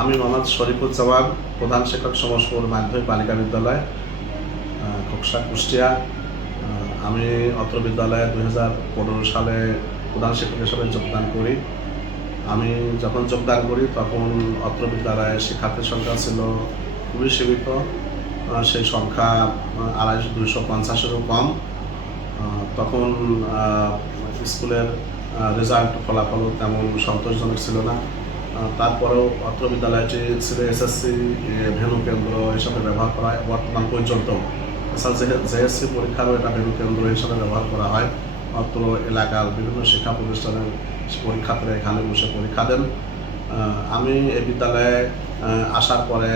আমি মোহাম্মদ শরীফুজ্জামান, প্রধান শিক্ষক সমস্পুর মাধ্যমিক বালিকা বিদ্যালয় খোকসা, কুষ্টিয়া। আমি অত্র বিদ্যালয়ে দুই হাজার পনেরো সালে প্রধান শিক্ষক হিসেবে যোগদান করি। আমি যখন যোগদান করি, তখন অত্র বিদ্যালয়ে শিক্ষার্থীর সংখ্যা ছিল খুবই সীমিত। সেই সংখ্যা আড়াইশো, দুইশো পঞ্চাশেরও কম। তখন স্কুলের রেজাল্ট ফলাফলও তেমন সন্তোষজনক ছিল না। তারপরেও অত্র বিদ্যালয়টি ছিল এসএসসি ভেনু কেন্দ্র হিসাবে ব্যবহার করা হয়, বর্তমান পর্যন্ত। জেএসসি পরীক্ষারও এটা ভেনু কেন্দ্র হিসাবে ব্যবহার করা হয়। অত্র এলাকার বিভিন্ন শিক্ষা প্রতিষ্ঠানের পরীক্ষার্থীরা এখানে বসে পরীক্ষা দেন। আমি এই বিদ্যালয়ে আসার পরে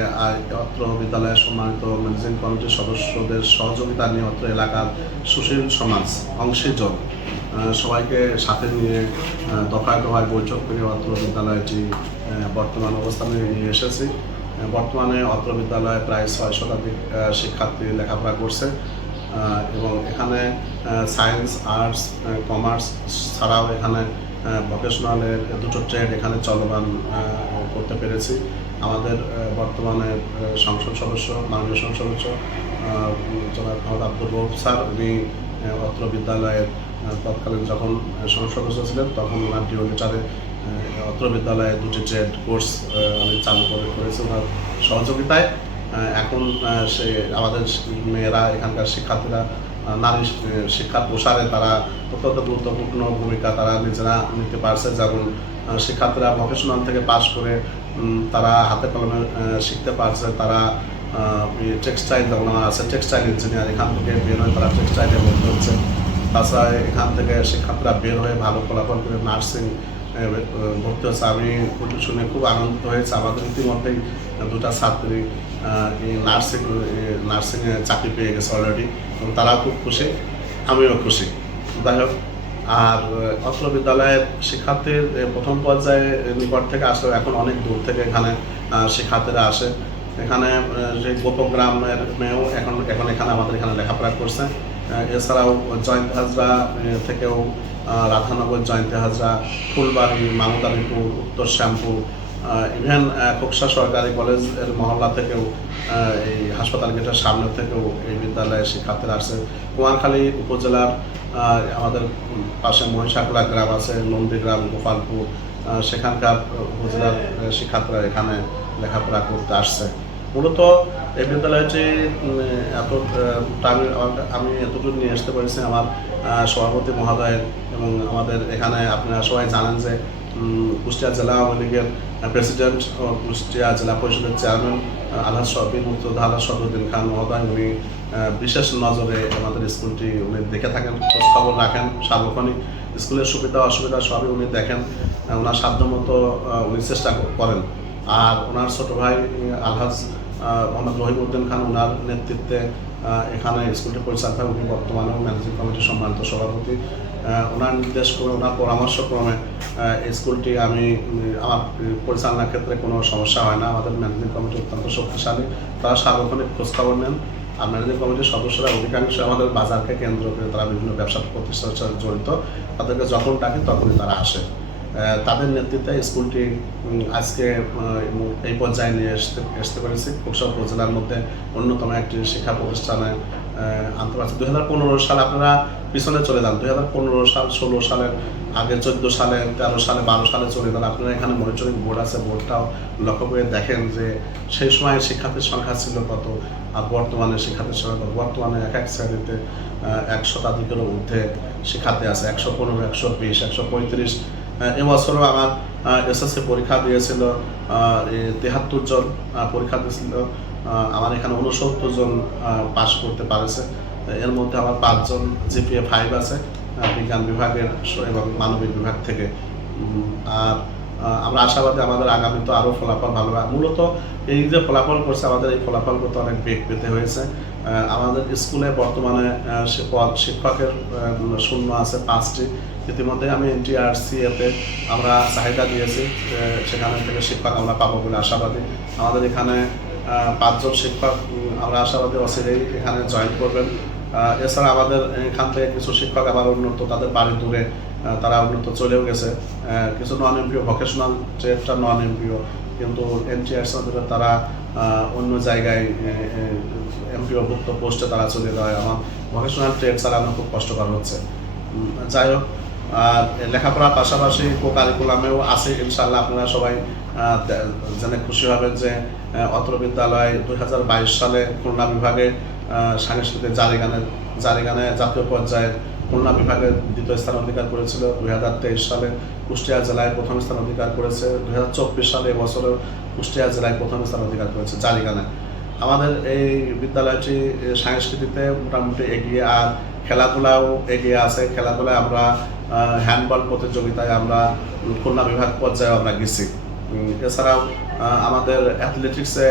অত্র বিদ্যালয়ের সম্মানিত ম্যানেজিং কমিটির সদস্যদের সহযোগিতা নিয়ে অত্র এলাকার সুশীল সমাজ, অংশীজন সবাইকে সাথে নিয়ে দফায় দফায় বৈঠক করে অত্র বিদ্যালয়টি বর্তমান অবস্থানে নিয়ে এসেছি। বর্তমানে অত্র বিদ্যালয়ে প্রায় ছয় শতাধিক শিক্ষার্থী লেখাপড়া করছে। এবং এখানে সায়েন্স, আর্টস কমার্স ছাড়াও এখানে ভোকেশনালের দুটো ট্রেড এখানে চলমান করতে পেরেছি। আমাদের বর্তমানে সংসদ সদস্য, মাননীয় সংসদ সদস্য জনাব মোহাম্মদ আব্দুল রৌফ স্যার, উনি অত্র বিদ্যালয়ের তৎকালীন যখন সংসদ সদস্য ছিলেন, তখন ওনার ডিওলিটারে অত্র বিদ্যালয়ে দুটি ট্রেড কোর্স আমি চালু করে করেছি ওনার সহযোগিতায়। এখন সে আমাদের মেয়েরা, এখানকার শিক্ষার্থীরা নারী শি- শিক্ষার প্রসারে তারা অত্যন্ত গুরুত্বপূর্ণ ভূমিকা তারা নিজেরা নিতে পারছে, যেমন শিক্ষার্থীরা ভোকেশনাল থেকে পাশ করে তারা হাতে কলমে শিখতে পারছে, তারা টেক্সটাইল যেমন আছে টেক্সটাইল ইঞ্জিনিয়ার এখান থেকে বের হয়ে তারা টেক্সটাইলে ভর্তি হচ্ছে। তাছাড়া এখান থেকে শিক্ষার্থীরা বের হয়ে ভালো ফলাফল করে নার্সিং ভর্তি হচ্ছে আমি শুনে খুব আনন্দিত হয়েছে। আমাদের ইতিমধ্যেই দুটা ছাত্রী নার্সিং নার্সিংয়ে চাকরি পেয়ে গেছে অলরেডি এবং তারাও খুব খুশি, আমিও খুশি। যাই হোক, আর অত্র বিদ্যালয়ের শিক্ষার্থীর প্রথম পর্যায়ে নিকট থেকে আসলেও এখন অনেক দূর থেকে এখানে শিক্ষার্থীরা আসে। এখানে যে গোপগ্রামের মেয়েও এখন এখন এখানে আমাদের এখানে লেখাপড়া করছে। এছাড়াও জয়ন্ত হাজরা থেকেও রাধানগর জয়ন্তী হাজরা, ফুলবাড়ি মামুদারিপুর উত্তর শ্যামপুর ইভেন খোকসা সরকারি কলেজের মহল্লা থেকেও এই হাসপাতাল গেটের সামনে থেকেও এই বিদ্যালয়ের শিক্ষার্থীরা আসছে। কুমারখালী উপজেলার আমাদের পাশে মহিষাকলা গ্রাম আছে নন্দীগ্রাম গোপালপুর সেখানকার উপজেলার শিক্ষার্থীরা এখানে লেখাপড়া করতে আসছে। মূলত এই বিদ্যালয়টি এত আমি আমি এতটুকু নিয়ে আসতে পেরেছি আমার সভাপতি মহোদয়ের এবং আমাদের এখানে আপনারা সবাই জানেন যে কুষ্টিয়া জেলা আওয়ামী লীগের প্রেসিডেন্ট ও কুষ্টিয়া জেলা পরিষদের চেয়ারম্যান আলহাজ সবিন মুক্তদ আলহাজ সদুদ্দিন খান মহোদয়, উনি বিশেষ নজরে আমাদের স্কুলটি উনি দেখে থাকেন, খোঁজ খবর রাখেন, সার্বক্ষণিক স্কুলের সুবিধা অসুবিধা সবই উনি দেখেন ওনার সাধ্যমতো উনি চেষ্টা করেন। আর ওনার ছোট ভাই, আলহাজ মোহাম্মদ রহিমউদ্দিন খান ওনার নেতৃত্বে এখানে স্কুলটি পরিচালিত হয়। উনি বর্তমানেও ম্যানেজিং কমিটির সম্মানিত সভাপতি। ওনার নির্দেশ করে ওনার পরামর্শক্রমে আহ, এই স্কুলটি আমি আমার পরিচালনার ক্ষেত্রে কোনো সমস্যা হয় না। আমাদের ম্যানেজিং কমিটি অত্যন্ত শক্তিশালী। তারা সার্বক্ষণিক খোঁজখবর নেন। আর ম্যানেজিং কমিটির সদস্যরা অধিকাংশ আমাদের বাজারকে কেন্দ্র করে তারা বিভিন্ন ব্যবসা প্রতিষ্ঠানের সাথে জড়িত। তাদেরকে যখন ডাকি তখনই তারা আসে। তাদের নেতৃত্বে স্কুলটি আজকে এই পর্যায়ে নিয়ে আসতে আসতে পেরেছি। খুবসব উপজেলার মধ্যে অন্যতম একটি শিক্ষা প্রতিষ্ঠানে আহ, আনতে দুই হাজার পনেরো সাল আপনারা পিছনে চলে যান। দুই হাজার পনেরো সাল ষোলো সালের আগে চোদ্দ সালে তেরো সালে বারো সালে চলে যান। আপনারা এখানে মনিটরিং বোর্ড আছে বোর্ডটাও লক্ষ্য করে দেখেন যে সেই সময় শিক্ষার্থীর সংখ্যা ছিল কত আর বর্তমানে শিক্ষার্থীর সংখ্যা কত। বর্তমানে এক এক শ্রেণীতে এক শতাধিকেরও ঊর্ধ্বে শিক্ষার্থী আছে। একশো পনেরো একশো বিশ একশো পঁয়ত্রিশ। এবছরও আমার এসএসসি পরীক্ষা দিয়েছিল তেহাত্তর জন পরীক্ষা দিয়েছিল। আমার এখানে উনসত্তর জন পাস করতে পারেছে। এর মধ্যে আমার পাঁচজন জিপিএ ফাইভ আছে বিজ্ঞান বিভাগের এবং মানবিক বিভাগ থেকে। আর আমরা আশাবাদী আমাদের আগামী তো আরও ফলাফল ভালো মূলত এই যে ফলাফল করছে, আমাদের এই ফলাফল করতে অনেক বেগ পেতে হয়েছে। আমাদের স্কুলে বর্তমানে শিক্ষকের শূন্য আছে, পাঁচটি। ইতিমধ্যে আমি এনটিআরসি এতে আমরা চাহিদা দিয়েছি সেখান থেকে শিক্ষক আমরা পাবো বলে আশাবাদী। আমাদের এখানে পাঁচজন শিক্ষক আমরা আশাবাদী অচিরেই এখানে জয়েন করবেন। এছাড়া আমাদের এখান থেকে কিছু শিক্ষক আবার উন্নত, তাদের বাড়ি দূরে তারা উন্নত চলেও গেছে। কিছু নন এমপিও ভোকেশনাল ট্রেডটা নন এমপিও কিন্তু এনটিআর তারা অন্য জায়গায় এমপিওভুক্ত পোস্টে তারা চলে যায় আমার ভোকেশনাল ট্রেড চালানো খুব কষ্টকর হচ্ছে। যাই হোক, আর লেখাপড়ার পাশাপাশি কো কারিকুলামেও আছে ইনশাল্লাহ আপনারা সবাই জেনে খুশি হবেন যে অত্র বিদ্যালয় দু হাজার বাইশ সালে খুলনা বিভাগে সাংস্কৃতিক জারিগানে জারিগানে জাতীয় পর্যায়ে খুলনা বিভাগে দ্বিতীয় স্থান অধিকার করেছিল। দু হাজার তেইশ সালে কুষ্টিয়া জেলায় প্রথম স্থান অধিকার করেছে। দু হাজার চব্বিশ সালে এবছরও কুষ্টিয়া জেলায় প্রথম স্থান অধিকার করেছে জারিগানে। আমাদের এই বিদ্যালয়টি সংস্কৃতিতে মোটামুটি এগিয়ে আর খেলাধুলাও এগিয়ে আছে। খেলাধুলায় আমরা হ্যান্ডবল প্রতিযোগিতায় আমরা খুলনা বিভাগ পর্যায়ে আমরা গেছি। এছাড়াও আমাদের অ্যাথলেটিক্সে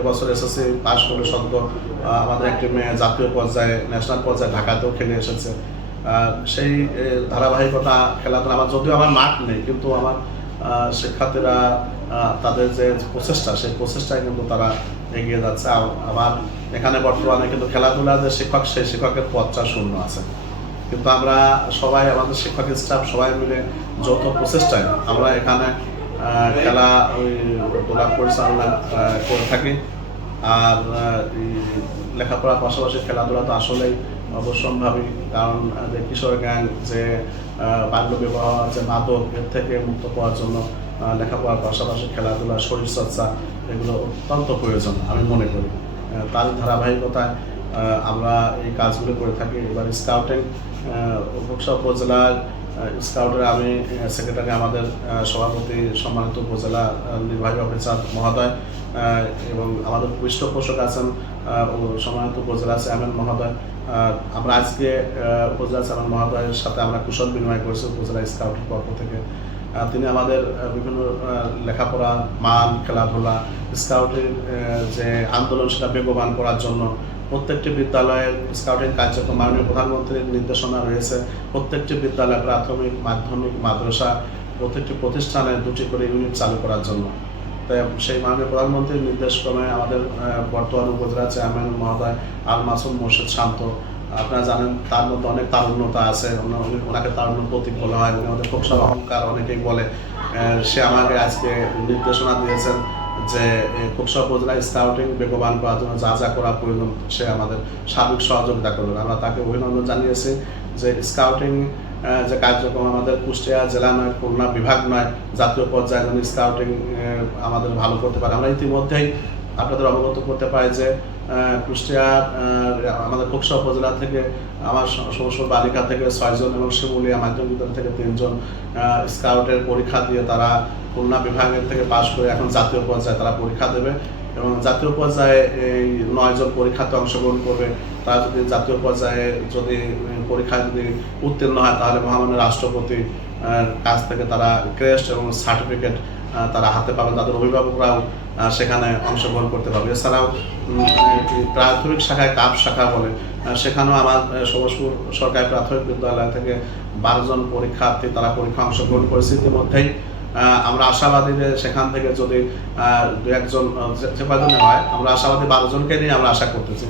এবছর এসএসসি পাশ করে সদ্য আমাদের একটি মেয়ে জাতীয় পর্যায়ে ন্যাশনাল পর্যায়ে ঢাকাতেও খেলে এসেছে। সেই ধারাবাহিকতা, খেলাধুলা আমার, যদিও আমার মাঠ নেই, কিন্তু আমার শিক্ষার্থীরা তাদের যে প্রচেষ্টা, সেই প্রচেষ্টায় কিন্তু তারা এগিয়ে যাচ্ছে। আমার এখানে বর্তমানে কিন্তু খেলাধুলা যে শিক্ষক, সেই শিক্ষকের পদটা শূন্য আছে। কিন্তু আমরা সবাই, আমাদের শিক্ষক স্টাফ সবাই মিলে যৌথ প্রচেষ্টায় আমরা এখানে খেলা ওই পরিচালনা করে থাকি আর লেখাপড়ার পাশাপাশি খেলাধুলা তো আসলেই অবশ্যম্ভাবী, কারণ যে কিশোর গ্যাং যে বাল্য বিবাহ, যে মাদক, এর থেকে মুক্ত পাওয়ার জন্য লেখাপড়ার পাশাপাশি খেলাধুলা, শরীরচর্চা, এগুলো অত্যন্ত প্রয়োজন, আমি মনে করি। তার ধারাবাহিকতায় আমরা এই কাজগুলো করে থাকি। এবার স্কাউটিং উপসা উপজেলার স্কাউটের আমি সেক্রেটারি আমাদের সভাপতি সম্মানিত উপজেলা নির্বাহী অফিসার মহোদয় এবং আমাদের পৃষ্ঠপোষক আছেন সম্মানিত উপজেলা চেয়ারম্যান মহোদয়। আমরা আজকে উপজেলা চেয়ারম্যান মহোদয়ের সাথে আমরা কুশল বিনিময় করেছি উপজেলা স্কাউটের পক্ষ থেকে। তিনি আমাদের বিভিন্ন লেখাপড়া, মান, খেলাধুলা, স্কাউটের যে আন্দোলন সেটা বেগবান করার জন্য প্রত্যেকটি বিদ্যালয়ের স্কাউটিং কার্যক্রম, মাননীয় প্রধানমন্ত্রীর নির্দেশনা রয়েছে। প্রত্যেকটি বিদ্যালয় প্রাথমিক, মাধ্যমিক, মাদ্রাসা, প্রত্যেকটি প্রতিষ্ঠানে দুটি করে ইউনিট চালু করার জন্য। তাই সেই মাননীয় প্রধানমন্ত্রীর নির্দেশক্রমে আমাদের বর্তমান উপজেলা চেয়ারম্যান মহোদয় আল মাসুম মোর্শেদ শান্ত, আপনারা জানেন তার মধ্যে অনেক তারুণ্যতা আছে। ওনাকে তারুণ্য প্রতীক বলা হয়। উনি আমাদের খুব অহংকার অনেকেই বলে। সে আমাকে আজকে নির্দেশনা দিয়েছেন। যে খুবসা উপজেলা স্কাউটিং বেগবান করার জন্য যা যা করা প্রয়োজন, সে আমাদের সার্বিক সহযোগিতা করবেন আমরা তাকে অভিনন্দন জানিয়েছি যে স্কাউটিং যে কার্যক্রম আমাদের কুষ্টিয়া জেলা নয়, খুলনা বিভাগ নয়, জাতীয় পর্যায়ে স্কাউটিং আমাদের ভালো করতে পারে। আমরা ইতিমধ্যেই আপনাদের অবগত করতে পারি যে আহ, কুষ্টিয়ার আমাদের খুবসা উপজেলা থেকে আমার স- বালিকা থেকে ছয়জন এবং শিমুলিয়া মাধ্যমিক বিদ্যালয় থেকে তিনজন স্কাউটের পরীক্ষা দিয়ে তারা খুলনা বিভাগের থেকে পাশ করে এখন জাতীয় পর্যায়ে তারা পরীক্ষা দেবে এবং জাতীয় পর্যায়ে এই নয়জন পরীক্ষাতে অংশগ্রহণ করবে। তারা যদি জাতীয় পর্যায়ে যদি উম, পরীক্ষায় যদি উত্তীর্ণ হয় তাহলে মহামান্য রাষ্ট্রপতি কাছ থেকে তারা ক্রেস্ট এবং সার্টিফিকেট তারা হাতে পাবে। তাদের অভিভাবকরাও সেখানে অংশগ্রহণ করতে পারবে। এছাড়াও প্রাথমিক শাখায় কাপ শাখা বলে সেখানেও আমার সবসপুর সরকারি প্রাথমিক বিদ্যালয় থেকে বারোজন পরীক্ষার্থী তারা পরীক্ষা অংশগ্রহণ করেছে। ইতিমধ্যেই আমরা আশাবাদী যে সেখান থেকে যদি দু একজন হয়, আমরা আশাবাদী বারোজনকে নিয়ে আমরা আশা করতেছি।